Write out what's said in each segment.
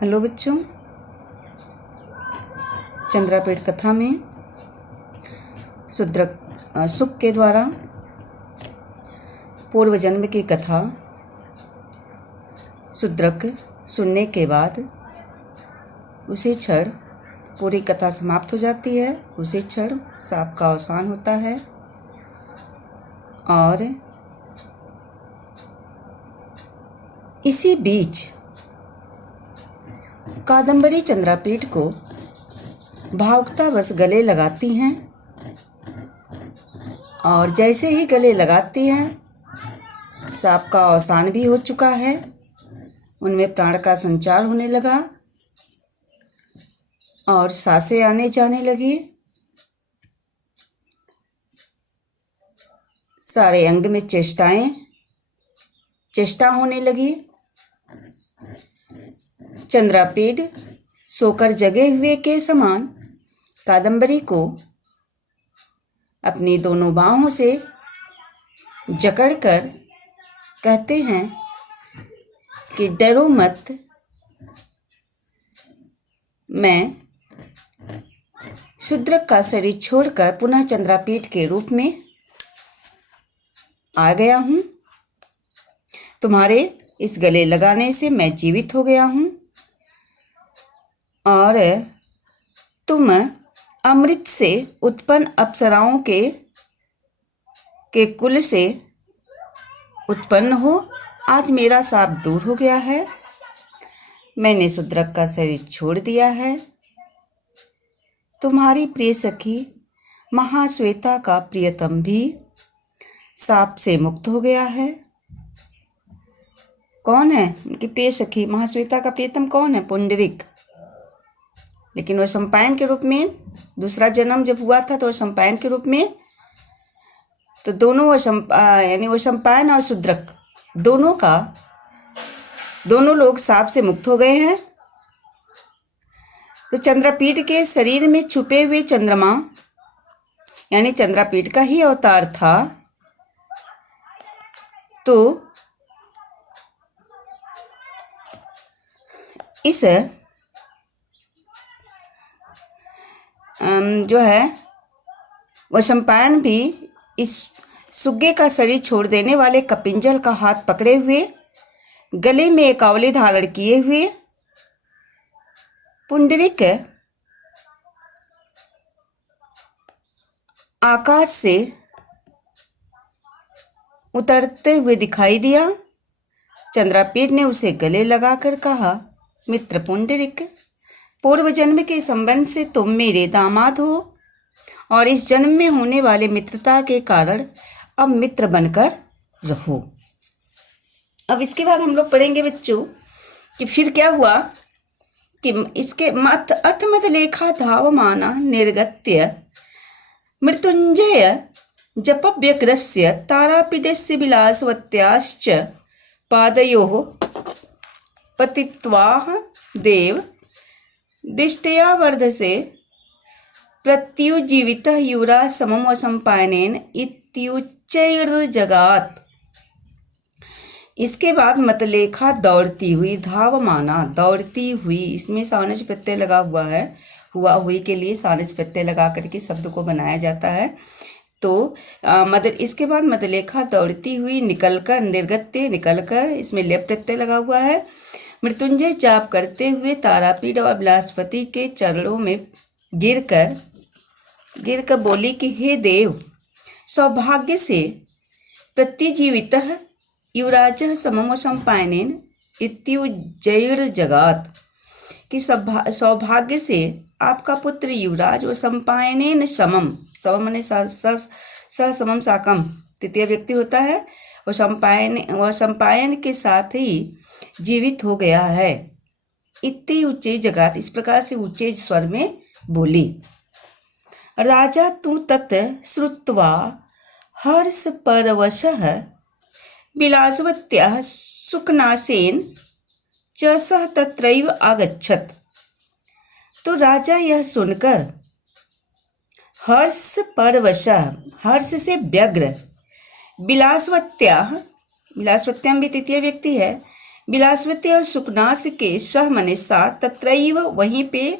Hello बच्चों, चंद्रापीठ कथा में सुक के द्वारा पूर्व जन्म की कथा शूद्रक सुनने के बाद उसी क्षण पूरी कथा समाप्त हो जाती है। उसी क्षण सांप का अवसान होता है और इसी बीच कादम्बरी चंद्रापीठ को भावुकतावश गले लगाती हैं और जैसे ही गले लगाती हैं सांप का अवसान भी हो चुका है, उनमें प्राण का संचार होने लगा और सांसें आने जाने लगी। सारे अंग में चेष्टा होने लगी। चंद्रापीठ सोकर जगे हुए के समान कादम्बरी को अपनी दोनों बाहों से जकड़कर कहते हैं कि डरो मत, मैं शूद्रक का शरीर छोड़कर पुनः चंद्रापीठ के रूप में आ गया हूँ। तुम्हारे इस गले लगाने से मैं जीवित हो गया हूँ और तुम अमृत से उत्पन्न अप्सराओं के कुल से उत्पन्न हो। आज मेरा शाप दूर हो गया है, मैंने शूद्रक का शरीर छोड़ दिया है। तुम्हारी प्रिय सखी महाश्वेता का प्रियतम भी शाप से मुक्त हो गया है। कौन है उनकी प्रिय सखी? महाश्वेता का प्रियतम कौन है? पुंडरीक। लेकिन वह सम्पायन के रूप में, दूसरा जन्म जब हुआ था तो वह सम्पायन के रूप में, तो दोनों वो सम्पायन और शूद्रक दोनों लोग शाप से मुक्त हो गए हैं। तो चंद्रापीठ के शरीर में छुपे हुए चंद्रमा यानी चंद्रापीठ का ही अवतार था। तो इस जो है वह सम्पायन भी इस सुग्गे का शरीर छोड़ देने वाले कपिंजल का हाथ पकड़े हुए, गले में एक अवली धारण किए हुए पुंडरीक आकाश से उतरते हुए दिखाई दिया। चंद्रापीठ ने उसे गले लगाकर कहा, मित्र पुंडरीक, पूर्व जन्म के संबंध से तुम मेरे दामाद हो और इस जन्म में होने वाले मित्रता के कारण अब मित्र बनकर रहो। अब इसके बाद हम लोग पढ़ेंगे बच्चों कि फिर क्या हुआ कि इसके अथ लेखा धावमाना निर्गत्य मृत्युंजय जपव्यग्रस्य तारापीठस्य विलासवत्याश्च पादयोः पतित्वाः देव दिष्टया वर्धसे प्रत्युज्जीवितः युवराज समम वसंपायनेन इत्युच्चैर्जगात्। इसके बाद मतलेखा दौड़ती हुई, धावमाना दौड़ती हुई, इसमें सानज प्रत्यय लगा हुआ है। हुआ हुई के लिए सानज प्रत्यय लगा करके शब्द को बनाया जाता है। तो इसके बाद मतलेखा दौड़ती हुई निकलकर, निर्गत्य निकलकर, इसमें लेप प्रत्यय लगा हुआ है। मृत्युंजय जाप करते हुए तारापीठ और बृहस्पति के चरणों में गिरकर बोली कि हे देव, सौभाग्य से प्रत्युज्जीवितः युवराजः समम सम्पायनेन इत्युज्जैर्जगात्, कि सौभाग्य से आपका पुत्र युवराज और सम्पायनेन समम माने समम साकम तृतीय व्यक्ति होता है, और सम्पायन के साथ ही जीवित हो गया है। इतनी ऊंचे जगात, इस प्रकार से ऊंचे स्वर में बोली। राजा तु तत् श्रुत्वा हर्ष परवशः विलासवत्याः सुखनासेन च सह तत्रैव आगच्छत्। तो राजा यह सुनकर हर्ष परवशः, हर्ष से व्यग्र, विलासवत्याः भी तृतीय व्यक्ति है, बिलासवती और सुकनास के सह मने साथ, तत्रैव वहीं पे,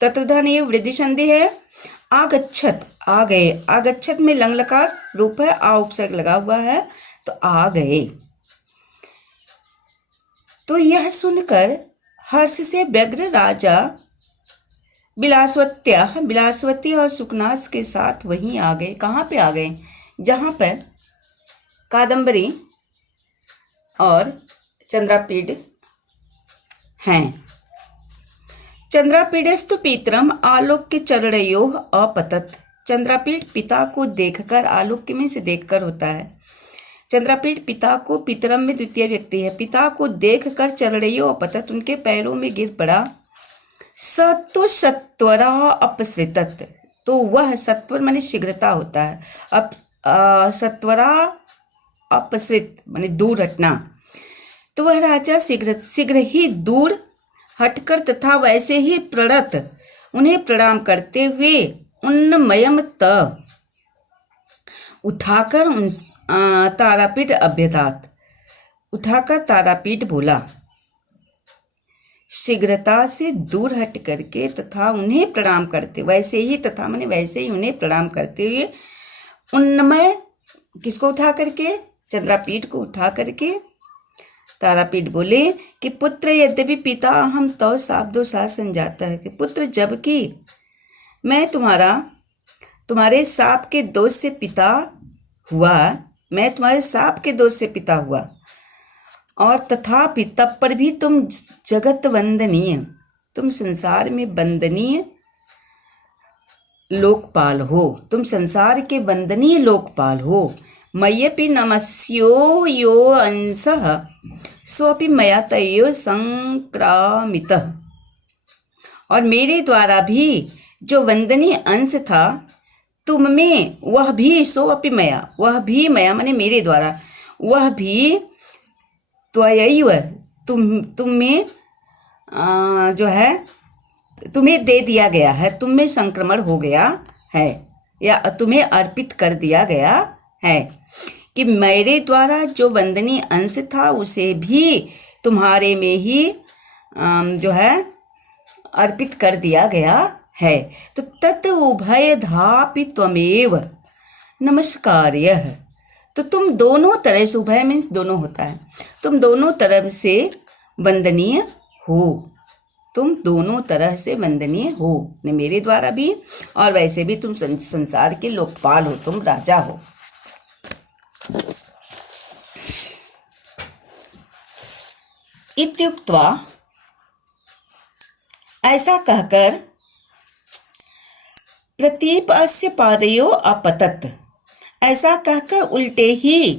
तत्रधन ये वृद्धि संधि है। आगच्छत आ गए, आगच्छत में लंग लकार रूप है, आ उपसर्ग लगा हुआ है तो आ गए। तो यह सुनकर हर्ष से व्यग्र राजा बिलासवती और सुकनास के साथ वहीं आ गए। कहाँ पे आ गए? जहाँ पर कादम्बरी और चंद्रापीड हैं। चंद्रापीडस्तु पितरम आलोक्य चरणयोः अपतत। चंद्रापीड पिता को देखकर, आलोक्य में से देखकर होता है। चंद्रापीड पिता को, पितरम में द्वितीय व्यक्ति है, पिता को देखकर चरणयोः अपतत, उनके पैरों में गिर पड़ा। स तो सत्वरा अपसृतत, तो वह, सत्वर माने शीघ्रता होता है, सत्वरा अपसृत माने दूर हटना, तो वह राजा शीघ्र ही दूर हटकर तथा वैसे ही प्रणत, उन्हें प्रणाम करते हुए, उन्नमयम त उठाकर उन तारापीठ अभ्यतात, उठाकर तारापीठ बोला। शीघ्रता से दूर हट करके तथा उन्हें प्रणाम करते, वैसे ही, तथा माने वैसे ही उन्हें प्रणाम करते हुए, उन्नमय किसको उठा करके? चंद्रापीठ को उठा करके तारापीठ बोले कि पुत्र यद्यपि पिता हम तो शाब्दो सा संजाता है, कि पुत्र जबकि मैं तुम्हारे साप के दोष से पिता हुआ, मैं तुम्हारे साप के दोष से पिता हुआ, और तथापि तब पर भी तुम जगत वंदनीय, तुम संसार में वंदनीय लोकपाल हो, तुम संसार के वंदनीय लोकपाल हो। मय्यपि नमस्यो यो अंशः सोपि मया तयो संक्रामितः, और मेरे द्वारा भी जो वंदनीय अंश था तुम में, वह भी, सो अपि मया, वह भी मया माने मेरे द्वारा, वह भी त्वयैव, तुम में जो है तुम्हें दे दिया गया है, तुम में संक्रमण हो गया है, या तुम्हें अर्पित कर दिया गया है, कि मेरे द्वारा जो वंदनीय अंश था उसे भी तुम्हारे में ही जो है अर्पित कर दिया गया है। तो तत् उभय धापि त्वमेव नमस्कार्यः, तो तुम दोनों तरह से, उभय मीन्स दोनों होता है, तुम दोनों तरफ से वंदनीय हो, तुम दोनों तरह से वंदनीय हो, ने मेरे द्वारा भी और वैसे भी तुम संसार के लोकपाल हो, तुम राजा हो। इत्युक्त्वा, ऐसा कहकर, प्रतीपस्य पादयो अपतत, ऐसा कहकर उल्टे ही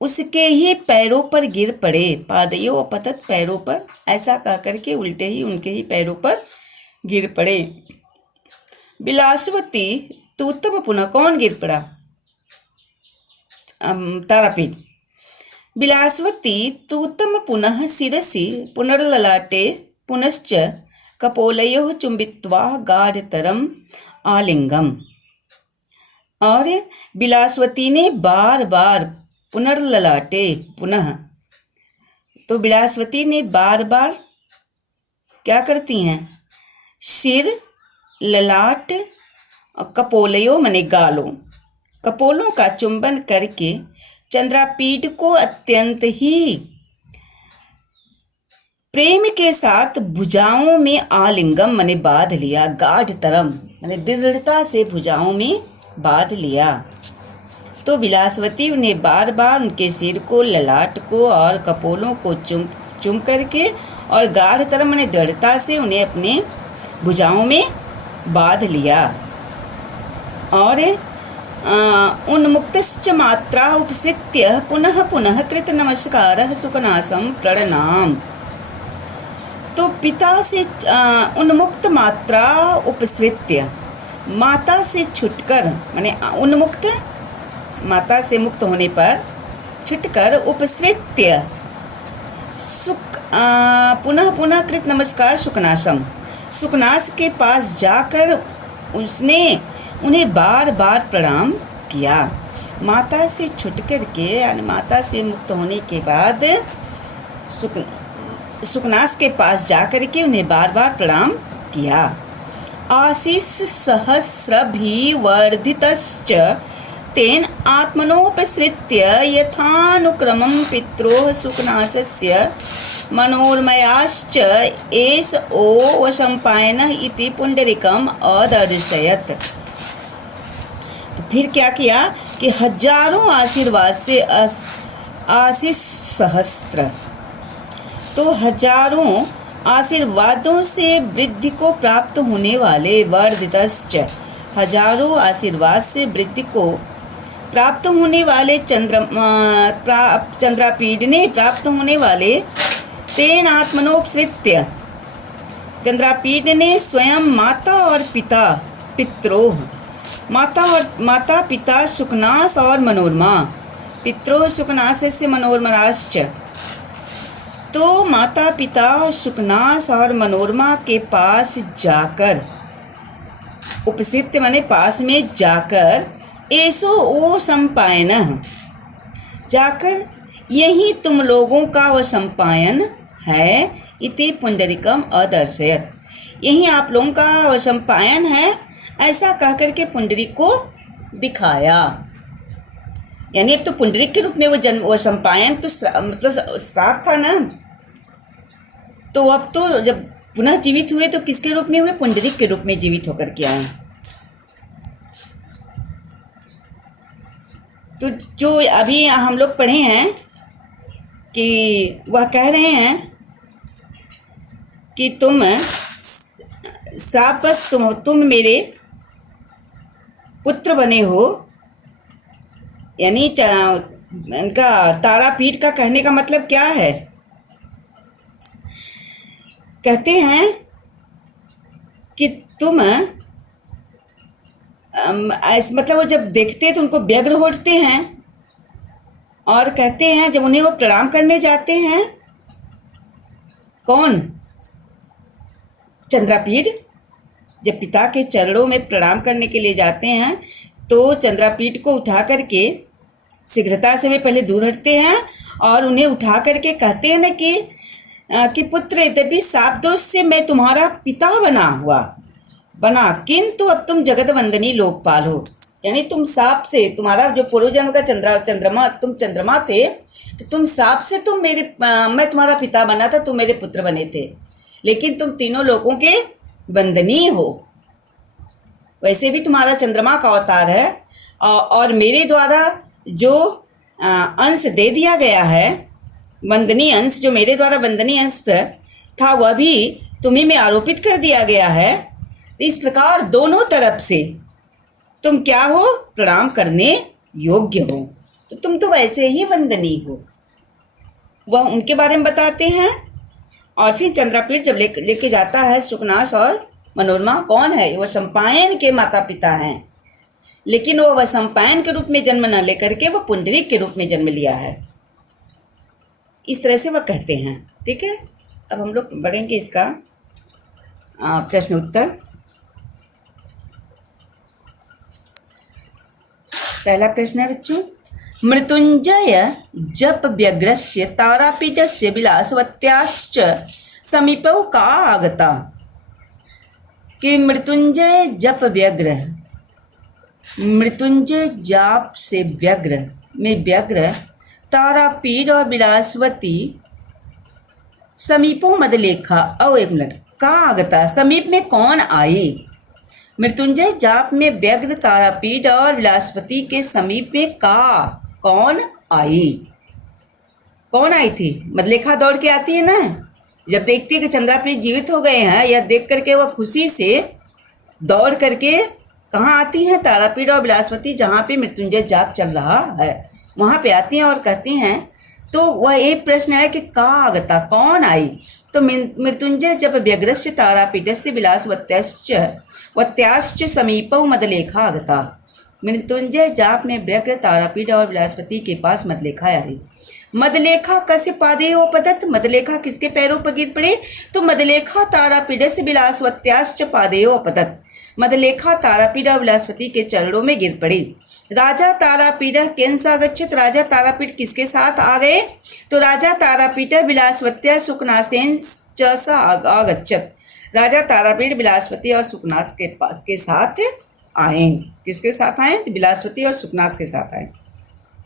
उसके ही पैरों पर गिर पड़े। पादयो अपतत, पैरों पर, ऐसा कहकर के उल्टे ही उनके ही पैरों पर गिर पड़े। बिलासवती तो उत्तम पुनः, कौन गिर पड़ा? तारापीठ। बिलासवती तो उत्तम पुनः शिरसि पुनर्ललाटे पुनश्च कपोलयोः चुंबित्वा गाढ़तरम आलिंगम, और बिलासवती ने बार बार, पुनर्ललाटे पुनः, तो बिलासवती ने बार बार क्या करती हैं? सिर, ललाट, कपोलयों मने गालों, कपोलों का चुंबन करके चंद्रापीठ को अत्यंत ही प्रेम के साथ भुजाओं में आलिंगम मने बांध लिया, गाढ़तरम मने दृढ़ता से भुजाओं में बांध लिया। तो बिलासवती ने बार बार उनके सिर को, ललाट को और कपोलों को चुम करके और गाढ़तरम मने दृढ़ता से उन्हें अपने भुजाओं में बांध लिया। और उन्मुक्तश्च मात्रा उपसृत्य पुनः पुनः कृत नमस्कारः सुकनासं प्रणनाम। तो पिता से उन्मुक्त मात्रा उपसृत्य, माता से छुटकर, माने उन्मुक्त माता से मुक्त होने पर छुटकर, उपसृत्य पुनः पुनः कृत नमस्कार सुकनासम, सुकनास के पास जाकर उसने उन्हें बार बार प्रणाम किया। माता से छुट कर के यानी माता से मुक्त होने के बाद सुकनास के पास जाकर के उन्हें बार बार प्रणाम किया। आशीष सहस्रभिवर्धितश्च तेन आत्मनोपसृत्य यथानुक्रमं पित्रोः सुकनासस्य मनोरमयाश्च एष ओ वशम्पायनः इति पुंडरीकम् अदर्शयत्। तो फिर क्या किया कि हजारों आशीर्वाद से आशीष सहस्त्र, तो हजारों आशीर्वादों से वृद्धि को प्राप्त होने वाले वर्धितश्च, हजारों आशीर्वाद से वृद्धि को प्राप्त होने वाले चंद्रापीड ने प्राप्त होने वाले तेन आत्मनोपसृत्य, चंद्रापीड ने स्वयं माता और पिता पित्रोह, माता पिता सुकनास और मनोरमा, पित्रोह सुकनासस्य मनोरमराश्च, तो माता पिता सुकनास और मनोरमा के पास जाकर, उपस्थित माने पास में जाकर, ऐसो ओ संपायन, जाकर यही तुम लोगों का वह संपायन है, इति पुंडरीकम अदर्शयत, यही आप लोगों का वह संपायन है, ऐसा कहकर के पुंडरीक को दिखाया। यानी अब तो पुंडरीक के रूप में वो जन्म, वो संपायन तो मतलब श्राप था ना, तो अब तो जब पुनः जीवित हुए तो किसके रूप में हुए? पुंडरीक के रूप में जीवित होकर के आए। तो जो अभी हम लोग पढ़े हैं कि वह कह रहे हैं कि तुम श्रापस तुम मेरे पुत्र बने हो, यानी इनका तारापीठ का कहने का मतलब क्या है? कहते हैं कि तुम मतलब वो जब देखते हैं तो उनको व्यग्र होते हैं, और कहते हैं जब उन्हें वो प्रणाम करने जाते हैं, कौन? चंद्रापीठ, जब पिता के चरणों में प्रणाम करने के लिए जाते हैं तो चंद्रापीठ को उठा करके शीघ्रता से वे पहले दूर हटते हैं और उन्हें उठा करके कहते हैं ना कि पुत्र, यद्यपि शाप दोष से मैं तुम्हारा पिता बना किंतु अब तुम जगत वंदनी लोकपाल हो। यानी तुम शाप से, तुम्हारा जो पूर्व जन्म का तुम चंद्रमा थे, तो तुम शाप से मैं तुम्हारा पिता बना था, तुम मेरे पुत्र बने थे, लेकिन तुम तीनों लोगों के वंदनीय हो। वैसे भी तुम्हारा चंद्रमा का अवतार है, और मेरे द्वारा जो अंश दे दिया गया है, वंदनीय अंश, जो मेरे द्वारा वंदनीय अंश था वह भी तुम्ही में आरोपित कर दिया गया है। तो इस प्रकार दोनों तरफ से तुम क्या हो? प्रणाम करने योग्य हो, तो तुम तो वैसे ही वंदनीय हो। वह उनके बारे में बताते हैं। और फिर चंद्रापीठ जब लेके जाता है सुकनास और मनोरमा, कौन है? वह संपायन के माता पिता हैं, लेकिन वह संपायन के रूप में जन्म न लेकर के वह पुंडरीक के रूप में जन्म लिया है, इस तरह से वह कहते हैं। ठीक है, अब हम लोग बढ़ेंगे इसका प्रश्न उत्तर। पहला प्रश्न है बच्चों, मृत्युंजय जप व्यग्रस्य तारापीठस्य विलासवत्याश्च समीपौ का आगता। कि मृत्युंजय जप व्यग्र, मृत्युंजय जाप से व्यग्र में व्यग्र, तारापीठ और विलासवती समीपो मदलेखा। एक मिनट, का आगता, समीप में कौन आई? मृत्युंजय जाप में व्यग्र तारापीठ और विलासवती के समीप में कौन आई? कौन आई थी? मदलेखा दौड़ के आती है ना, जब देखती है कि चंद्रापीठ जीवित हो गए हैं, या देख करके वह खुशी से दौड़ करके कहाँ आती हैं? तारापीठ और विलासवती, जहाँ पे मृत्युंजय जाप चल रहा है वहाँ पे आती हैं और कहती हैं। तो वह एक प्रश्न है कि का आगता, कौन आई? तो मृत्युंजय जब व्यग्रस्य तारापीठस्य विलासवत्याश्च समीपौ मदलेखा आगता। मृत्युंजय जाप में व्यग्र तारापीठ और बृहस्पति के पास मदलेखा आई। मदलेखा कस्य पादेयो पतत, मदलेखा किसके पैरों पर गिर पड़े? तो मदलेखा तारापीडस्य विलासवत्याश्च पादेयो अपतत, मदलेखा तारापीड और बृहस्पति के चरणों में गिर पड़ी। राजा तारापीड केन आगच्छत, राजा तारापीठ किसके साथ आ गए? तो राजा तारापीठ विलासवत्या सुकनासेन च स आगच्छत, राजा तारापीठ विलासवती और सुकनास के पास के साथ आए। किसके साथ आए? विलासवती और सुकनास के साथ आए।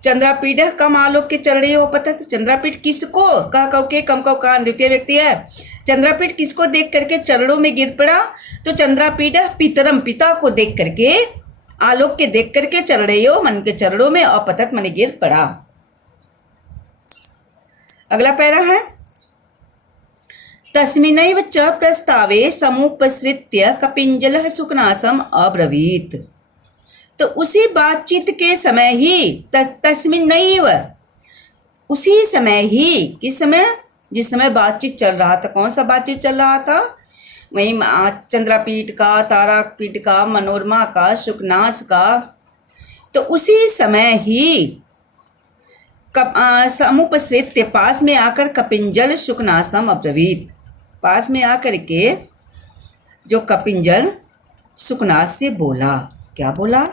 चंद्रापीठ कम आलोक के चरणों पतत, चंद्रापीठ किसको? कह कव के कम कव का द्वितीय व्यक्ति है। चंद्रापीठ किसको देख करके चरणों में गिर पड़ा? तो चंद्रापीठ पितरम पिता को देख करके, आलोक के देख करके चरणों मन के चरणों में अपतत मन गिर पड़ा। अगला पैरा है तस्मिन्नैव च प्रस्तावे समुपसृत्य कपिंजलः सुकनासम अब्रवीत। तो उसी बातचीत के समय ही तस्मिन्नैव, उसी समय ही, किस समय? जिस समय बातचीत चल रहा था। कौन सा बातचीत चल रहा था? वही चंद्रापीठ का, तारापीठ का, मनोरमा का, सुकनास का। तो उसी समय ही समुपसृत्य पास में आकर कपिंजल सुकनासम अब्रवीत, पास में आकर के जो कपिंजल सुकनास से बोला। क्या बोला?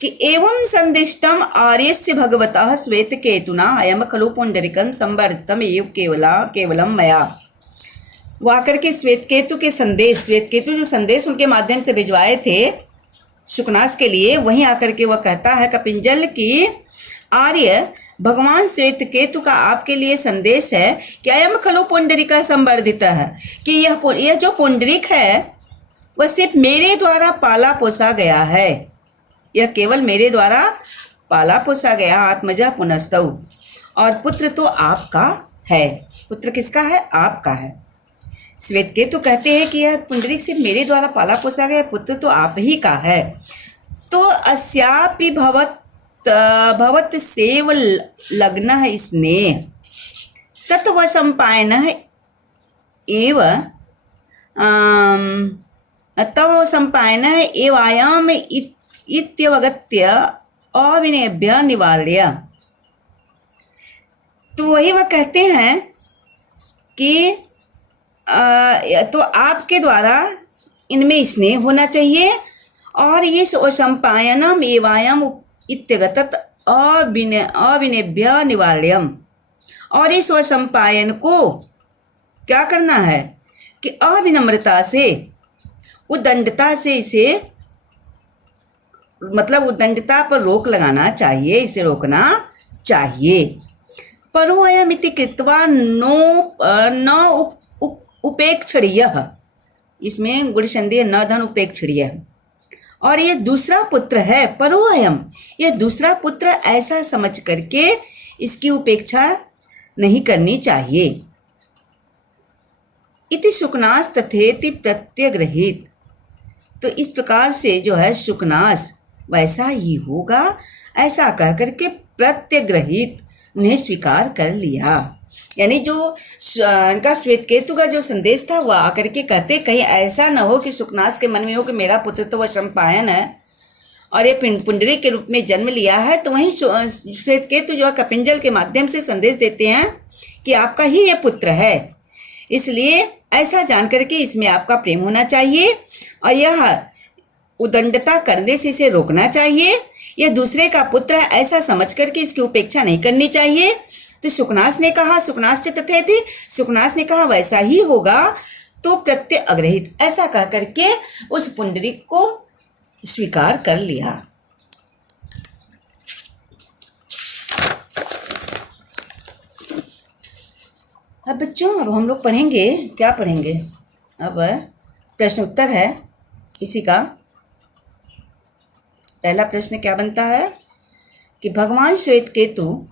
कि एवं संदिष्टम आर्यस्य भगवतः श्वेतकेतुना अयम खलु पुंडरीकम संवर्धितम एव केवलम मया। वो आकर के श्वेतकेतु के संदेश, श्वेतकेतु जो संदेश उनके माध्यम से भिजवाए थे सुकनास के लिए, वहीं आकर के वह कहता है कपिंजल की आर्य भगवान श्वेतकेतु का आपके लिए संदेश है कि अयम खलु पुंडरीका संवर्धित है, कि यह जो पुंडरीक है वह सिर्फ मेरे द्वारा पाला पोसा गया है, यह केवल मेरे द्वारा पाला पोसा गया। आत्मजा पुनस्तौ, और पुत्र तो आपका है। पुत्र किसका है? आपका है। श्वेतकेतु कहते हैं कि यह पुंडरीक सिर्फ मेरे द्वारा पाला पोसा गया, पुत्र तो आप ही का है। तो अस्यापि भवत सेव लग्न स्नेह तत्व संपायन एव तव संपायन एव आयाम इत्यवगत्य अविनेभ्य निवार्य। तो वही वह कहते हैं कि तो आपके द्वारा इनमें स्नेह होना चाहिए, और ये संपायनम एवायम इत्यगतत अविनेभ्य निवार्यम, और इस संपायन को क्या करना है कि अविनम्रता से, उद्दंडता से इसे, मतलब उद्दंडता पर रोक लगाना चाहिए, इसे रोकना चाहिए। परोयमिति कृत्वा न उपेक्षणीय, इसमें गुण संधि न धन उपेक्षणीय। और ये दूसरा पुत्र है परोयम, ये दूसरा पुत्र ऐसा समझ करके इसकी उपेक्षा नहीं करनी चाहिए। इति सुकनास तथेति प्रत्यग्रहित, तो इस प्रकार से जो है सुकनास वैसा ही होगा, ऐसा कह करके प्रत्यग्रहित, उन्हें स्वीकार कर लिया। यानी जो इनका श्वेतकेतु का जो संदेश था वह आकर के कहते कहीं ऐसा न हो कि सुकनास के मन में हो कि मेरा पुत्र तो वह संपायन है और ये पुंडरी के रूप में जन्म लिया है। तो वहीं श्वेतकेतु जो है कपिंजल के माध्यम से संदेश देते हैं कि आपका ही ये पुत्र है, इसलिए ऐसा जान करके इसमें आपका प्रेम होना चाहिए और यह उदंडता करने से इसे रोकना चाहिए। यह दूसरे का पुत्र है ऐसा समझ करके इसकी उपेक्षा नहीं करनी चाहिए। तो सुकनास ने कहा, सुकनास तथेति, सुकनास ने कहा वैसा ही होगा, तो प्रत्यय अग्रहित, ऐसा कह करके उस पुंडरीक को स्वीकार कर लिया। अब बच्चों अब हम लोग पढ़ेंगे, क्या पढ़ेंगे? अब प्रश्न उत्तर है इसी का। पहला प्रश्न क्या बनता है कि भगवान श्वेतकेतु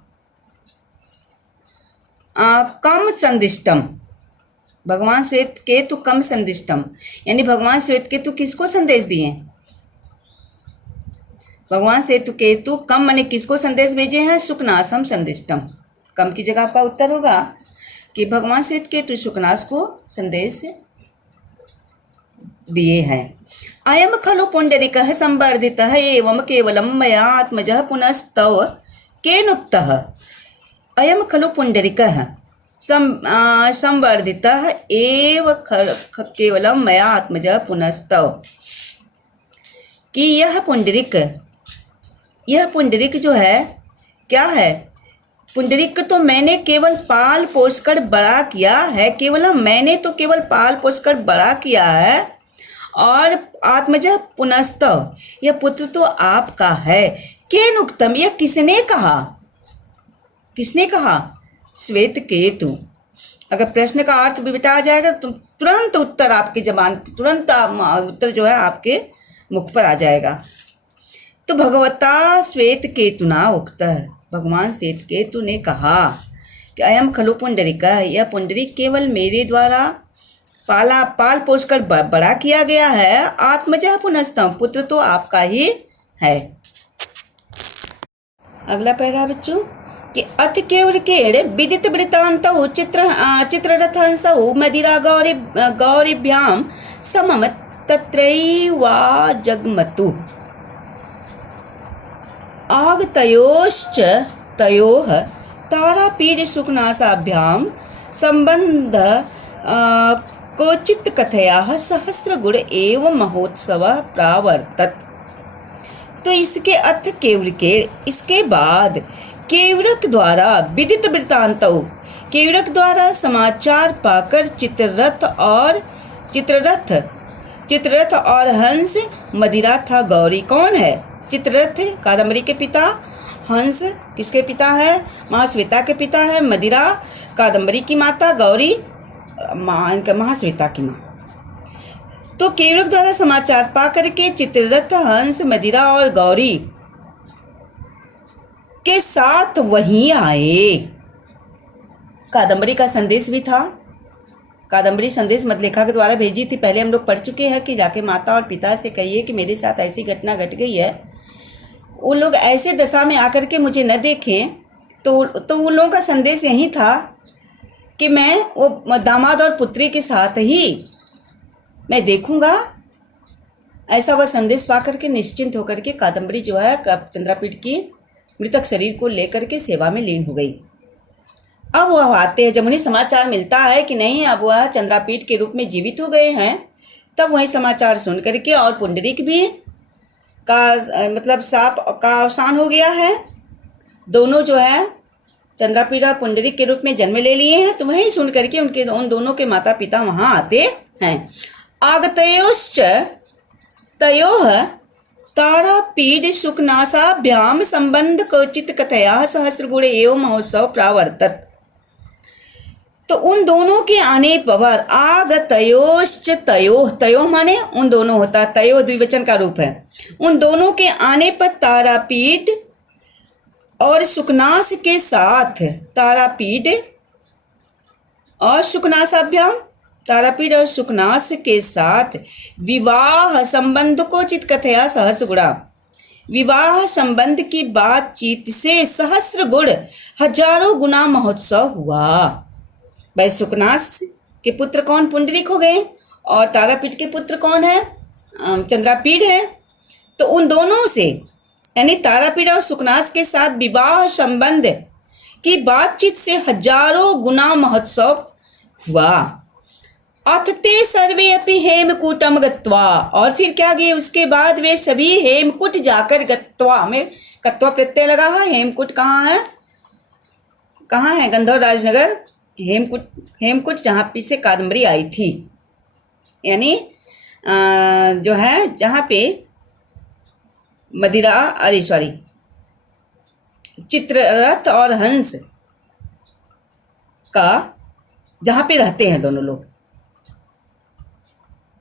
कम संदिष्टम, भगवान श्वेतकेतु कम संदिष्टम, यानी भगवान श्वेतकेतु किसको संदेश दिए? भगवान श्वेतकेतु कम माने किसको संदेश भेजे हैं? सुकनासम संदिष्टम। कम की जगह आपका उत्तर होगा कि भगवान श्वेतकेतु सुकनास को संदेश दिए हैं। अयम खलु पुंडरीकः संवर्धितः एवं केवलं मया आत्मजः पुनस्तव केनुक्तः। अयम खलु पुंडरीकः संवर्धितः एव केवलं मया आत्मजः पुनस्तव, कि यह पुंडरीक जो है क्या है? पुंडरीक तो मैंने केवल पाल पोस कर बड़ा किया है, मैंने तो केवल पाल पोस कर बड़ा किया है। और आत्मजः पुनस्तव, यह पुत्र तो आपका है। केनुक्तम, यह किसने कहा? किसने कहा? श्वेत केतु। अगर प्रश्न का अर्थ भी बिटा जाएगा तो तुरंत उत्तर आपकी जबान, तुरंत उत्तर जो है आपके मुख पर आ जाएगा। तो भगवता श्वेत केतुना उक्त, भगवान श्वेत केतु ने कहा कि अयम खलु पुंडरीका, यह पुंडरीक केवल मेरे द्वारा पाल पोस कर बड़ा किया गया है। आत्मजः पुनस्तम, पुत्र तो आपका ही है। अगला पैरा बच्चों कि अथ केवल केड़ विदित वृत्तान्तौ चित्ररथंसौ मदिरा गौरीभ्याम समम तत्रैवा जगमतु। आगतयोश्च तयोः तारापीड सुखनासाभ्याम संबंध क्वचित् कथयाः सहस्रगुण एव महोत्सव प्रावर्तत। तो इसके अर्थ केवल के, इसके बाद केवरक द्वारा विदित वृत्तांतौ, केवरक द्वारा समाचार पाकर चित्ररथ और हंस मदिरा था गौरी। कौन है? चित्ररथ कादम्बरी के पिता, हंस किसके पिता है? महाश्वेता के पिता है, मदिरा कादम्बरी की माता, गौरी महाश्वेता की माँ। तो केवरक द्वारा समाचार पा करके चित्ररथ, हंस, मदिरा और गौरी के साथ वहीं आए। कादम्बरी का संदेश भी था। कादम्बरी संदेश मधलेखा के द्वारा भेजी थी। पहले हम लोग पढ़ चुके हैं कि जाके माता और पिता से कहिए कि मेरे साथ ऐसी घटना घट गई है, वो लोग ऐसे दशा में आकर के मुझे न देखें। तो उन लोगों का संदेश यही था कि मैं वो दामाद और पुत्री के साथ ही मैं देखूंगा। ऐसा वह संदेश पा करके निश्चिंत होकर के कादम्बरी जो है चंद्रापीठ की मृतक शरीर को लेकर के सेवा में लीन हो गई। अब वह आते हैं, जब उन्हें समाचार मिलता है कि नहीं अब वह चंद्रापीठ के रूप में जीवित हो गए हैं, तब वही समाचार सुन करके और पुंडरीक भी का मतलब साप का अवसान हो गया है। दोनों जो है चंद्रापीठ और पुंडरीक के रूप में जन्म ले लिए हैं। तो वही सुन करके उन दोनों के माता पिता वहाँ आते हैं। आगतयोश्च तयोः तारापीड सुखनासाभ्याम संबंध क्वचित् कथया सहस्रगुण एवं महोत्सव प्रावर्तत। तो उन दोनों के आने पर आगतयोश्च तयोः, तयोः माने उन दोनों होता, तयोः द्विवचन का रूप है। उन दोनों के आने पर तारापीड और सुखनास के साथ, तारापीड और सुखनासाभ्याम, तारापीड और सुखनास के साथ विवाह संबंध को चित कथया सहस्र गुणा, विवाह संबंध की बातचीत से सहस्र गुण हजारों गुना महोत्सव हुआ। भाई सुखनास के पुत्र कौन? पुंडरीक हो गए। और तारापीठ के पुत्र कौन है? चंद्रापीठ है। तो उन दोनों से यानी तारापीठ और सुखनास के साथ विवाह संबंध की बातचीत से हजारों गुना महोत्सव हुआ। अथ ते सर्वे अपि हेमकूटम गत्वा, और फिर क्या गए उसके बाद वे सभी हेमकूट जाकर, गत्वा में कत्वा प्रत्यय लगा हुआ। हेमकूट कहाँ है? कहाँ है? गंधर्व राजनगर। हेमकूट जहाँ पे से कादम्बरी आई थी, यानी जो है जहाँ पे मदिरा अरे सॉरी चित्ररथ और हंस का जहाँ पे रहते हैं दोनों लोग,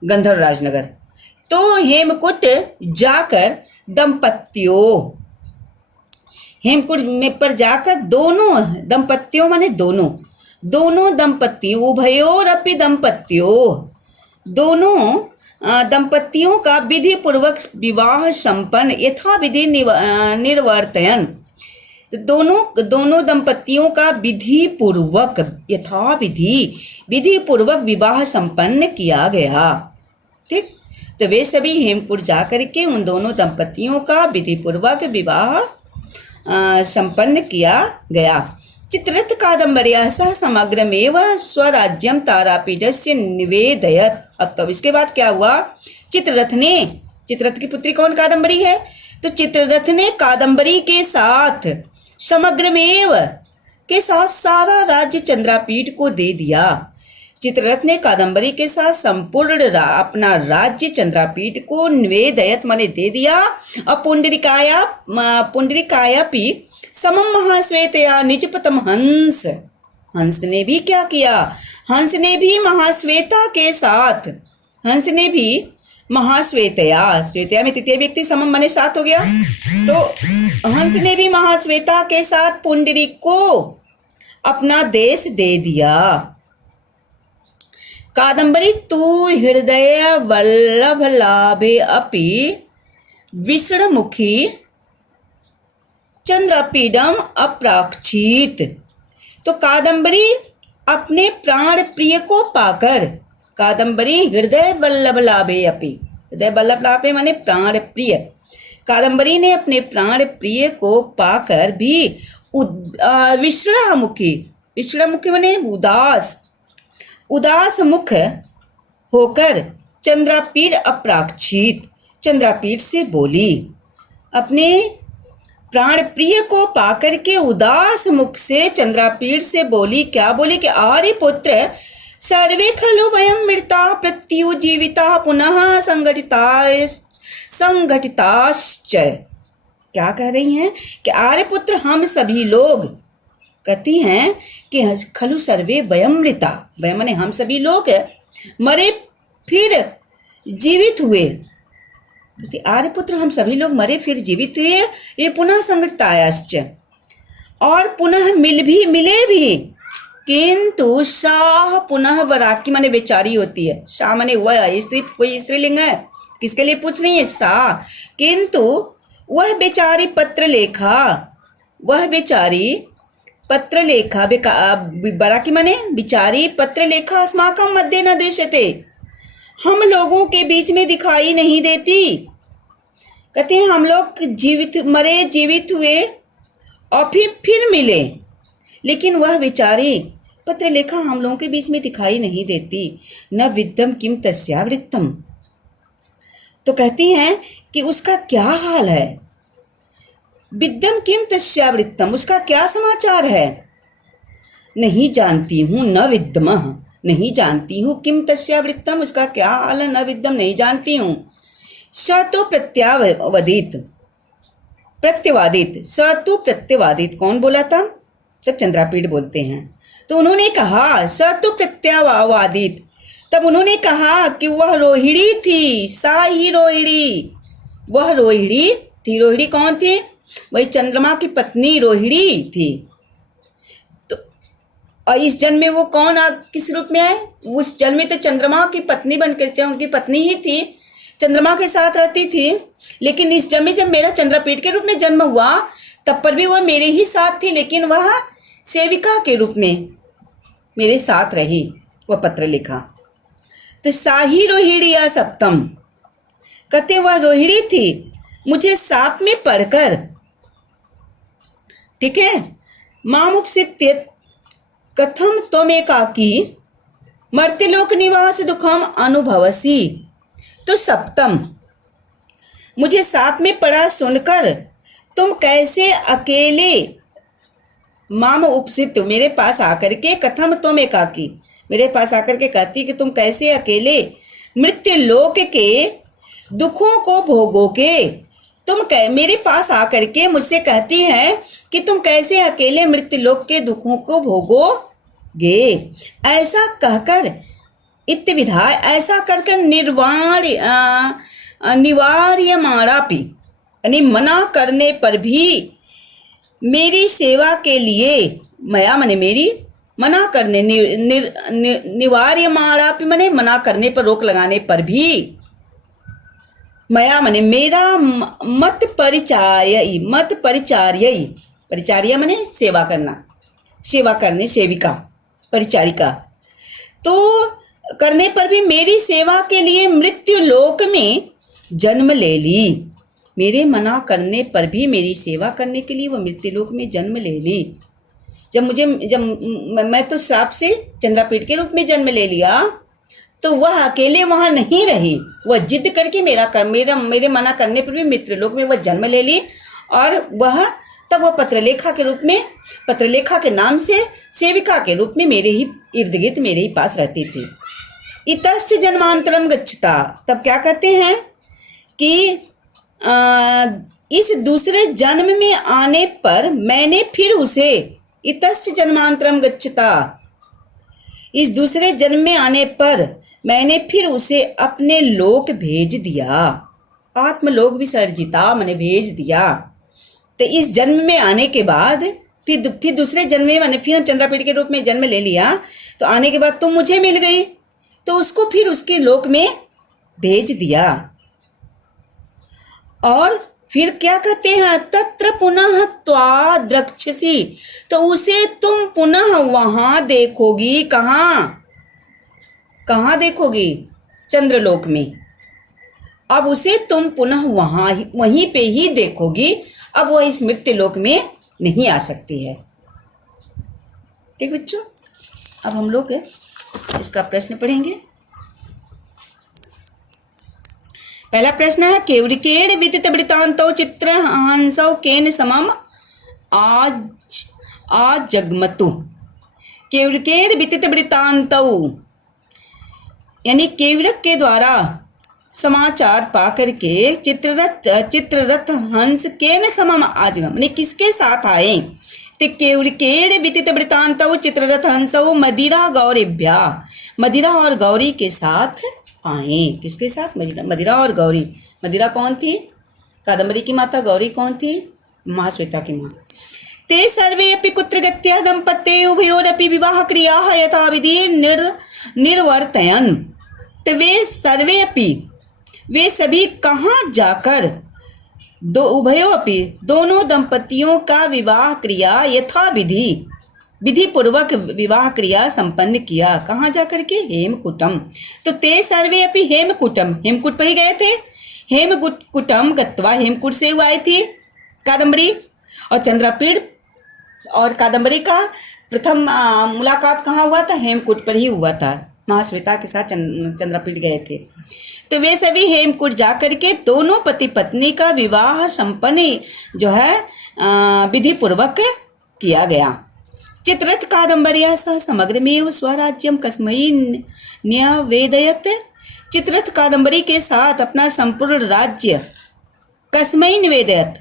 गंधर्व राजनगर। तो हेमकूट जाकर दंपतियों, हेमकूट में पर जाकर दोनों दंपतियों माने दोनों दंपतियों, उभयोरपि दंपतियों, दोनों दंपतियों का विधि पूर्वक विवाह संपन्न यथा विधि निर्वर्तयन। तो दोनों दंपतियों का विधि पूर्वक यथा विधि पूर्वक विवाह संपन्न किया गया। ठीक, तो वे सभी हेमकुट जा करके उन दोनों दंपतियों का विधिपूर्वक विवाह संपन्न किया गया। चित्ररथ कादम्बर्याः सह समग्रमेव स्वराज्यं तारापीठस्य निवेदयत्। अब तब इसके बाद क्या हुआ, चित्ररथ की पुत्री कौन, कादम्बरी है, तो चित्ररथ ने कादम्बरी के साथ समग्रमेव के साथ सारा राज्य चंद्रापीठ को दे दिया। चित्ररथ ने कादम्बरी के साथ संपूर्ण अपना राज्य चंद्रापीठ को निवेदयत माने दे दिया। और पुंडरीकायापि समम महाश्वेतया निजपतम हंस ने भी क्या किया, हंस ने भी महाश्वेता के साथ, हंस ने भी महाश्वेतया, श्वेतया में तृतीय व्यक्ति समम माने साथ हो गया, तो हंस ने भी महाश्वेता के साथ पुंडरीक को अपना देश दे दिया। कादम्बरी तु हृदय वल्लभ लाभे अपि विषणमुखी चंद्रपीडम अप्राक्षित। तो कादम्बरी अपने प्राण प्रिय को पाकर, कादम्बरी हृदय वल्लभ लाभे अपि, हृदय वल्लभ लाभे माने प्राण प्रिय, कादम्बरी ने अपने प्राण प्रिय को पाकर भी विषणमुखी, विषणमुखी माने उदास मुख होकर चंद्रापीठ अप्राक्षित, चंद्रापीठ से बोली। अपने प्राण प्रिय को पाकर के उदास मुख से चंद्रापीठ से बोली, क्या बोली कि आर्य पुत्र सर्वे खलु वयं मृता प्रत्युः जीविता पुनः संघटिताश्च। क्या कह रही हैं कि आर्य पुत्र हम सभी लोग, कहती हैं कि खलु सर्वे वयं मृता, वयं माने हम सभी लोग मरे फिर जीवित हुए, आर्य पुत्र हम सभी लोग मरे फिर जीवित हुए, ये पुनः संघटिताश्च, और पुनः मिले भी, किंतु शाह पुनः वराकी माने बेचारी होती है, शाह माने वह स्त्री, कोई स्त्रीलिंग है, किसके लिए पूछ रही है, शाह, किंतु वह बेचारी पत्रलेखा, वह बेचारी पत्रलेखा, बराकी माने बिचारी, पत्रलेखा अस्माकं मध्ये न दृश्यते, हम लोगों के बीच में दिखाई नहीं देती। कहते हैं हम लोग मरे जीवित हुए और फिर मिले, लेकिन वह बेचारी पत्रलेखा हम लोगों के बीच में दिखाई नहीं देती। न विद्यम किम तस्या वृत्तम, तो कहती हैं कि उसका क्या हाल है, विद्यम किम तस्या वृत्तम, उसका क्या समाचार है, नहीं जानती हूँ, न विद्मः, नहीं जानती हूँ, किम तस्या वृत्तम, उसका क्या हाल है, न विद्यम, नहीं जानती हूँ। स तो प्रत्यवादित, कौन बोला था, सब चंद्रापीठ बोलते हैं। तो उन्होंने कहा स तो प्रत्यवादित, तब उन्होंने कहा कि वह रोहिणी थी, सा ही रोहिणी, वह रोहिणी थी। रोहिणी कौन थी, वही चंद्रमा की पत्नी रोहिणी थी। तो और इस जन्म में वो कौन किस रूप में आए, उस जन्म में तो चंद्रमा की पत्नी बनकर, उनकी पत्नी ही थी, चंद्रमा के साथ रहती थी, लेकिन इस जन्म में जब मेरा चंद्रपीठ के रूप में जन्म हुआ तब पर भी वह मेरे ही साथ थी, लेकिन वह सेविका के रूप में मेरे साथ रही, वह पत्र लिखा। तो साही रोहिणी या सप्तम, कहते वह रोहिणी थी, मुझे साप में पढ़कर, ठीक है, मामुपसित्य कथम त्वमेकाकी मर्त्यलोक निवास दुखम अनुभवसी। तो सप्तम, मुझे साप में पड़ा सुनकर तुम कैसे अकेले, माम उपसित, मेरे पास आकर के, कथम तुम एकाकी, मेरे पास आकर के कहती कि तुम कैसे अकेले मृत्यु लोक के दुखों को भोगोगे। तुम मेरे पास आकर के मुझसे कहती हैं कि तुम कैसे अकेले मृत्यु लोक के दुखों को भोगोगे। ऐसा कहकर इत्विधा, ऐसा करकर निवार्य मारापि, यानी मना करने पर भी मेरी सेवा के लिए, मया मने मेरी, मना करने, निवार्य मारापि मने मना करने पर, रोक लगाने पर भी, मया मने मेरा, मत परिचार्य, परिचार्य मने सेवा करना, सेवा करने, सेविका, परिचारिका। तो करने पर भी मेरी सेवा के लिए मृत्यु लोक में जन्म ले ली। मेरे मना करने पर भी मेरी सेवा करने के लिए वो मृत्यु लोक में जन्म ले ली। जब मैं तो श्राप से चंद्रापीठ के रूप में जन्म ले लिया, तो वह अकेले वहां नहीं रही, वह जिद करके मेरे मना करने पर भी मित्रलोक में वह जन्म ले ली। और वह तब वह पत्रलेखा के रूप में, पत्रलेखा के नाम से सेविका के रूप में मेरे ही इर्द गिर्द, मेरे ही पास रहती थी। इतश्च जन्मांतरम गच्छता, तब क्या कहते हैं कि इस दूसरे जन्म में आने पर मैंने फिर उसे, इतश्च जन्मांतरम गच्छता, इस दूसरे जन्म में आने पर मैंने फिर उसे अपने लोक भेज दिया। आत्मलोक विसर्जिता, मैंने भेज दिया। तो इस जन्म में आने के बाद फिर दूसरे जन्म में मैंने फिर चंद्रापीठ के रूप में जन्म ले लिया। तो आने के बाद तुम मुझे मिल गई, तो उसको फिर उसके लोक में भेज दिया। और फिर क्या कहते हैं, तत्र पुनः त्वा द्रक्ष्यसि, तो उसे तुम पुनः वहां देखोगी। कहाँ देखोगी? चंद्रलोक में। अब उसे तुम पुनः वहीं पे ही देखोगी। अब वह इस मृत्यु लोक में नहीं आ सकती है। ठीक बच्चों, अब हम लोग इसका प्रश्न पढ़ेंगे। पहला प्रश्न है, केवड़िकेण विदित वृत्तान्तौ चित्र हंसौ केन समम आजगमतु। केवड़िकेण विदित वृत्तान्तौ, यानी केवड़क के द्वारा समाचार पाकर के चित्ररथ हंस केन समम आजगम, यानी किसके साथ आए? तो केवड़िकेण विदित वृत्तान्तौ चित्ररथ हंसौ मदिरा गौरीभ्या, मदिरा और गौरी के साथ आए। किसके साथ? मदिरा और गौरी। मदिरा कौन थी? कादम्बरी की माता। गौरी कौन थी? महाश्वेता की माँ। ते सर्वे अपि कुत्रगत्या दंपत्ये उभयोरपि विवाह क्रियाः यथाविधि निर्वर्तयन्। तो वे सभी कहाँ जाकर उभयोरपि, दोनों दंपतियों का विवाह क्रिया यथाविधि, विधि पूर्वक विवाह क्रिया संपन्न किया। कहाँ जाकर के? हेमकूटम। तो ते सर्वे अपि हेमकूटम, हेमकूट पर ही गए थे। हेमकूटम गत्वा, हेमकूट से हुआ आई थी कादम्बरी। और चंद्रापीठ और कादम्बरी का प्रथम मुलाकात कहाँ हुआ था? हेमकूट पर ही हुआ था। महाश्वेता के साथ चंद्रापीठ गए थे। तो वे सभी हेमकूट जाकर के दोनों पति पत्नी का विवाह संपन्न जो है विधि पूर्वक किया गया। चित्ररथ कादम्बर्या सह समग्रमेव स्वराज्यम कस्मै न्यवेदयत। चित्ररथ कादम्बरी के साथ अपना संपूर्ण राज्य कस्मै निवेदयत,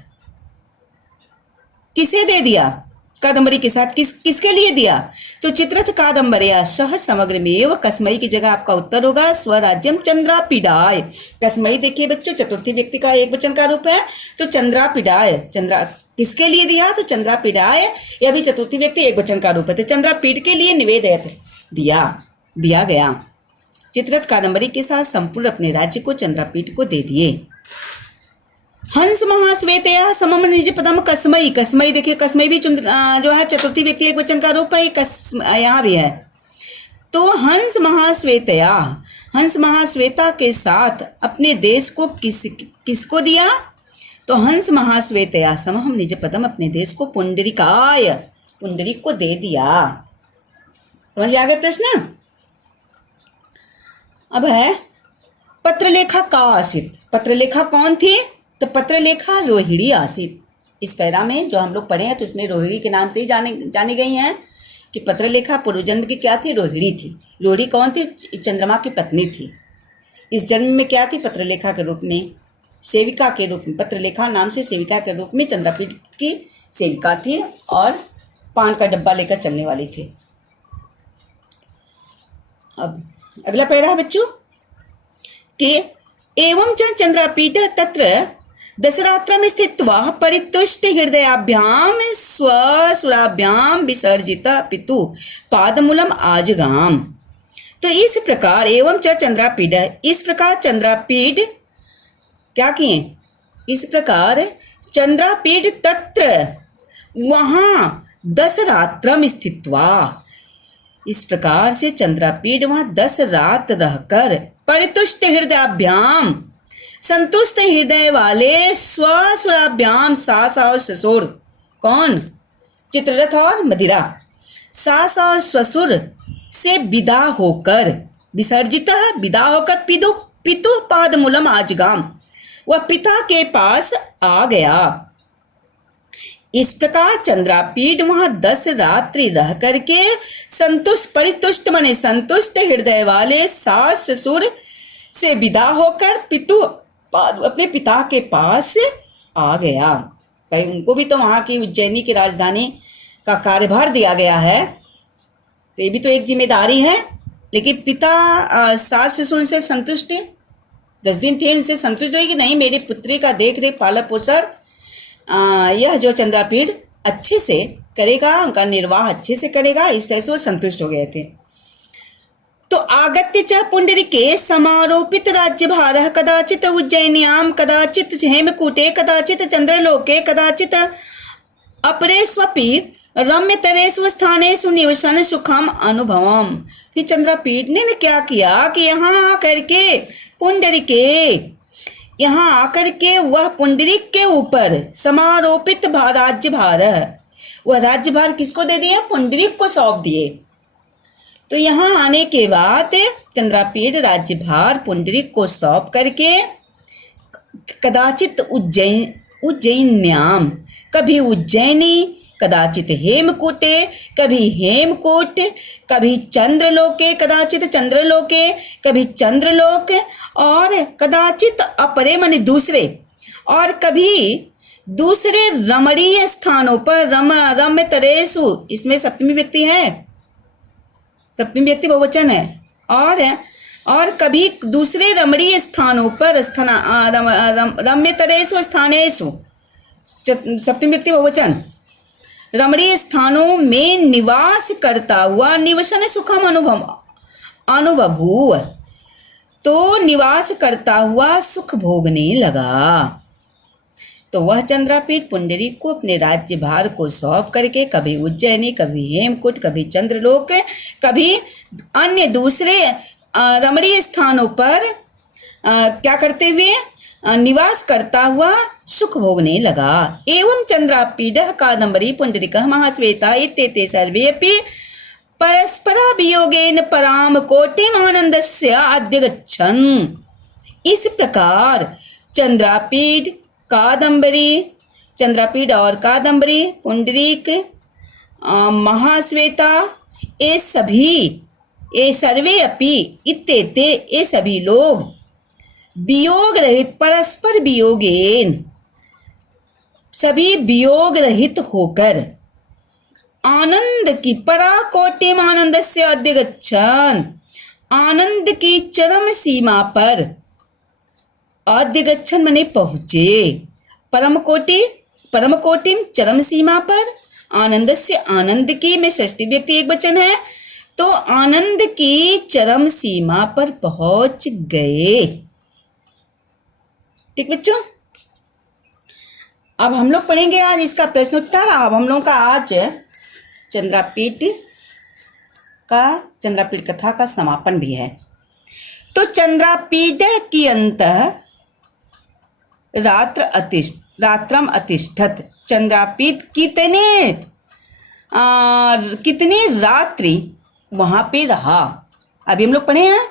किसे दे दिया? कादम्बरी के साथ किसके लिए दिया? तो चित्ररथ कादम्बर्या सह समग्रमेव, कस्मै की जगह आपका उत्तर होगा स्वराज्यम चंद्रापीडाय। कस्मै देखिए बच्चों, चतुर्थी व्यक्ति का एक वचन का रूप है। तो चंद्रापीडाय, किसके लिए दिया? तो चंद्रापीडाय, यह भी चतुर्थी व्यक्ति एक वचन का रूप है। तो चंद्रापीठ के लिए निवेदयत दिया गया। चित्ररथ कादम्बरी के साथ संपूर्ण अपने राज्य को चंद्रापीठ को दे दिए। हंस महाश्वेतया समम निज पदम कस्मै। कस्मै देखिए, कस्मै भी जो है चतुर्थी व्यक्ति एक वचन का रूप है, यहाँ भी है। तो हंस महाश्वेतया, हंस महाश्वेता के साथ अपने देश को किसको दिया? तो हंस महाश्वेतया समम निज पदम, अपने देश को पुंडरीकाय, पुंडरीक को दे दिया। समझ में आ गया प्रश्न? अब है पत्रलेखा का आसित। पत्रलेखा कौन थी? तो पत्रलेखा रोहिणी आसित। इस पैरा में जो हम लोग पढ़े हैं तो इसमें रोहिणी के नाम से ही जानी गई हैं कि पत्रलेखा पूर्व जन्म की क्या थी? रोहिणी थी। रोहिणी कौन थी? चंद्रमा की पत्नी थी। इस जन्म में क्या थी? पत्रलेखा के रूप में, सेविका के रूप में, पत्रलेखा नाम से सेविका के रूप में चंद्रापीठ की सेविका थी और पान का डब्बा लेकर चलने वाली थी। अब अगला पैरा है बच्चों कि एवं च चंद्रापीठ तत्र दशरात्रम स्थित्वा परितुष्ट हृदयाभ्याम स्वसुराभ्याम विसर्जित पितु पादमूलम आजगाम। तो इस प्रकार एवं च चंद्रापीठ, इस प्रकार चंद्रापीठ क्या किए? इस प्रकार चंद्रापीठ तत्र, वहां दशरात्रम स्थित्वा, इस प्रकार से चंद्रापीठ वहां 10 रात रहकर परितुष्ट हृदयाभ्याम, संतुष्ट हृदय वाले स्वस्वराभ्याम, सास और ससुर, कौन? चित्ररथ और मदिरा, सास और ससुर से विदा होकर, विसर्जित विदा होकर पितु पितु पाद मूलम आजगाम, वह पिता के पास आ गया। इस प्रकार चंद्रापीठ वहां 10 रात्रि रह करके संतुष्ट, परितुष्ट माने संतुष्ट हृदय वाले सास ससुर से विदा होकर पितु अपने पिता के पास आ गया। भाई उनको भी तो वहां की उज्जैनी की राजधानी का कार्यभार दिया गया है, तो ये भी तो एक जिम्मेदारी है। लेकिन पिता सास ससुर से संतुष्ट है, 10 दिन थे, उनसे संतुष्ट रहे कि नहीं मेरी पुत्री का देख रेख पालन पोषण यह जो चंद्रापीठ अच्छे से करेगा, उनका निर्वाह अच्छे से करेगा, इस तरह से वो संतुष्ट हो गए थे। तो आगत्य च पुंडरीके समारोपित राज्यभारः कदाचित उज्जैन्याम, कदाचित हेमकूटे, कदाचित चंद्रलोके, कदाचित अपरेष्वपि रम्यतरेषु स्थानेषु निवसन सुखम अनुभवम। फिर चंद्रापीठ ने क्या किया कि यहाँ आकर के पुंडरीके, यहाँ आकर के वह पुंडरीक के ऊपर समारोपित राज्यभार, वह राज्यभार किसको दे दिया? पुंडरीक को सौंप दिए। तो यहाँ आने के बाद चंद्रापीठ राज्यभार पुंडरीक को सौंप करके कदाचित उज्जैन्याम, कभी उज्जैनी, कदाचित हेमकूटे, कभी हेमकूट, कभी चंद्रलोके, कदाचित चंद्रलोके, कभी चंद्रलोक, और कदाचित अपरे माने दूसरे, और कभी दूसरे रमणीय स्थानों पर, रम्यतरेषु, इसमें सप्तमी व्यक्ति है, सप्तमी व्यक्ति बहुवचन है, और कभी दूसरे रमणीय स्थानों पर, रम्यतरेषु स्थानेषु, सप्तमी व्यक्ति बहुवचन, रमणीय स्थानों में निवास करता हुआ निवसन सुखम अनुभव, तो निवास करता हुआ सुख भोगने लगा। तो वह चंद्रापीठ पुंडरीक को अपने राज्यभार को सौंप करके कभी उज्जैनी, कभी हेमकूट, कभी चंद्रलोक, कभी अन्य दूसरे रमणीय स्थानों पर क्या करते हुए निवास करता हुआ सुख भोगने लगा। एवं चंद्रापीडः कादम्बरी पुंडरीकः महाश्वेता इत्येते सर्वेपि परस्पराभियोगेन पराम कोटिमानन्दस्य अध्यगच्छन्। इस प्रकार चंद्रापीठ, कादम्बरी, चंद्रापीठ और कादम्बरी, पुंडरीक, महाश्वेता, ये सर्वे अपि इत्येते, ये सभी लोग वियोग रहित, परस्पर वियोगेन, सभी वियोग रहित होकर आनंद की पराकोटिम आनंद से अध्यगच्छन्, आनंद की चरम सीमा पर, अध्यगच्छन् माने पहुंचे, परम कोटिम चरम सीमा पर, आनंद से, आनंद की में षष्ठी व्यक्ति एक वचन है, तो आनंद की चरम सीमा पर पहुंच गए। ठीक बच्चों, अब हम लोग पढ़ेंगे आज इसका प्रश्नोत्तर। अब हम लोगों का आज चंद्रापीठ कथा का समापन भी है। तो चंद्रापीठ की अंत रात्रम अतिष्ठत, चंद्रापीठ कितने रात्रि वहां पे रहा। अभी हम लोग पढ़े हैं,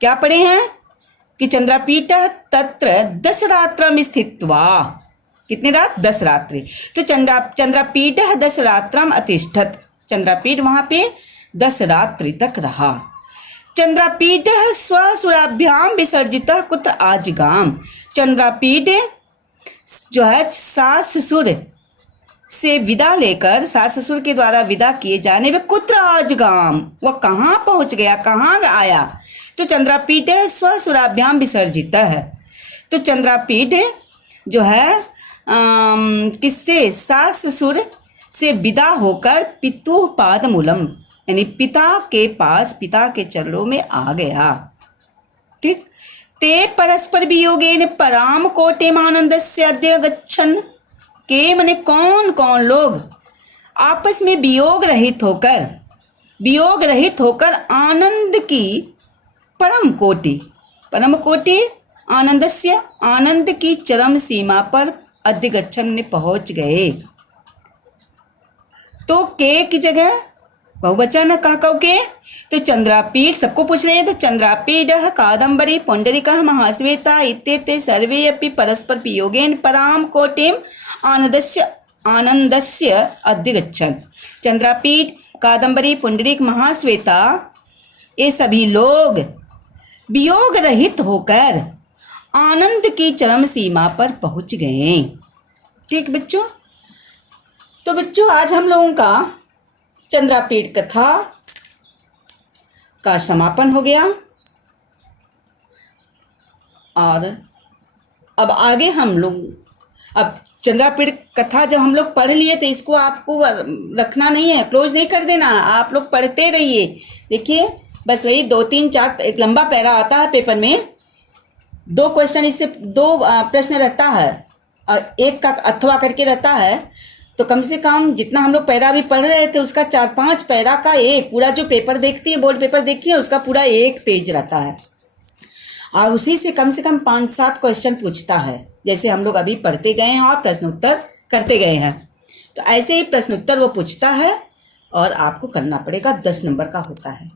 क्या पढ़े हैं कि चंद्रापीठ तत्र 10 रात्रम स्थित्वा, कितने रात? 10 रात्रि। तो चंद्रापीठ 10 रात्रम अतिष्ठत, चंद्रापीठ वहां पे 10 रात्रि तक रहा। चंद्रापीठ स्वसुराभ्याम विसर्जित कुत्र आजगाम, चंद्रापीठ जो है सास ससुर से विदा लेकर, सास ससुर के द्वारा विदा किए जाने में कुत्र आजगाम, वह कहाँ पहुंच गया, कहाँ आया? तो चंद्रापीठ स्वसुराभ्याम विसर्जित है। तो चंद्रापीठ जो है किससे? सास ससुर से विदा होकर पितु पाद मूलम, यानी पिता के पास, पिता के चरणों में आ गया। ठीक। ते परस्पर वियोगेन पराम कोटिमानंदस्य अध्यगच्छन्, के माने कौन कौन लोग आपस में वियोग रहित होकर, वियोग रहित होकर आनंद की परम कोटि आनंदस्य आनंद की चरम सीमा पर अधिगच्छन ने पहुंच गए। तो के की जगह बहुवचन कह कहो के, तो चंद्रापीठ सबको पूछ रहे हैं, तो चंद्रापीठ कादम्बरी पुंडरीकः महाश्वेता इत्येते सर्वे अपि परस्पर वियोगेन पराम कोटिम आनंदस्य अधिगच्छन्। चंद्रापीठ, कादम्बरी, पुंडरीक, महाश्वेता ये सभी लोग वियोग रहित होकर आनंद की चरम सीमा पर पहुंच गए। ठीक बच्चों, तो बच्चों आज हम लोगों का चंद्रापीठ कथा का समापन हो गया और अब आगे हम लोग, अब चंद्रापीठ कथा जब हम लोग पढ़ लिए तो इसको आपको रखना नहीं है, क्लोज नहीं कर देना, आप लोग पढ़ते रहिए। देखिए बस वही 2 3 4 एक लंबा पैरा आता है पेपर में, 2 क्वेश्चन इससे 2 प्रश्न रहता है और एक का अथवा करके रहता है, तो कम से कम जितना हम लोग पैरा भी पढ़ रहे थे उसका 4-5 पैरा का एक पूरा जो पेपर देखती है, बोर्ड पेपर देखिए, उसका पूरा 1 पेज रहता है और उसी से कम 5-7 क्वेश्चन पूछता है, जैसे हम लोग अभी पढ़ते गए हैं और प्रश्न उत्तर करते गए हैं। तो ऐसे ही प्रश्न उत्तर वो पूछता है और आपको करना पड़ेगा, 10 नंबर का होता है।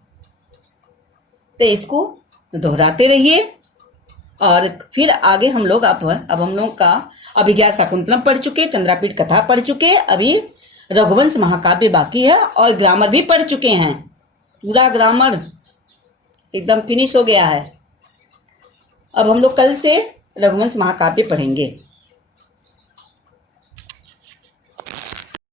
तो इसको दोहराते रहिए और फिर आगे हम लोग अब हम लोग का अभिज्ञान शाकुंतलम पढ़ चुके, चंद्रापीठ कथा पढ़ चुके, अभी रघुवंश महाकाव्य बाकी है और ग्रामर भी पढ़ चुके हैं, पूरा ग्रामर एकदम फिनिश हो गया है। अब हम लोग कल से रघुवंश महाकाव्य पढ़ेंगे।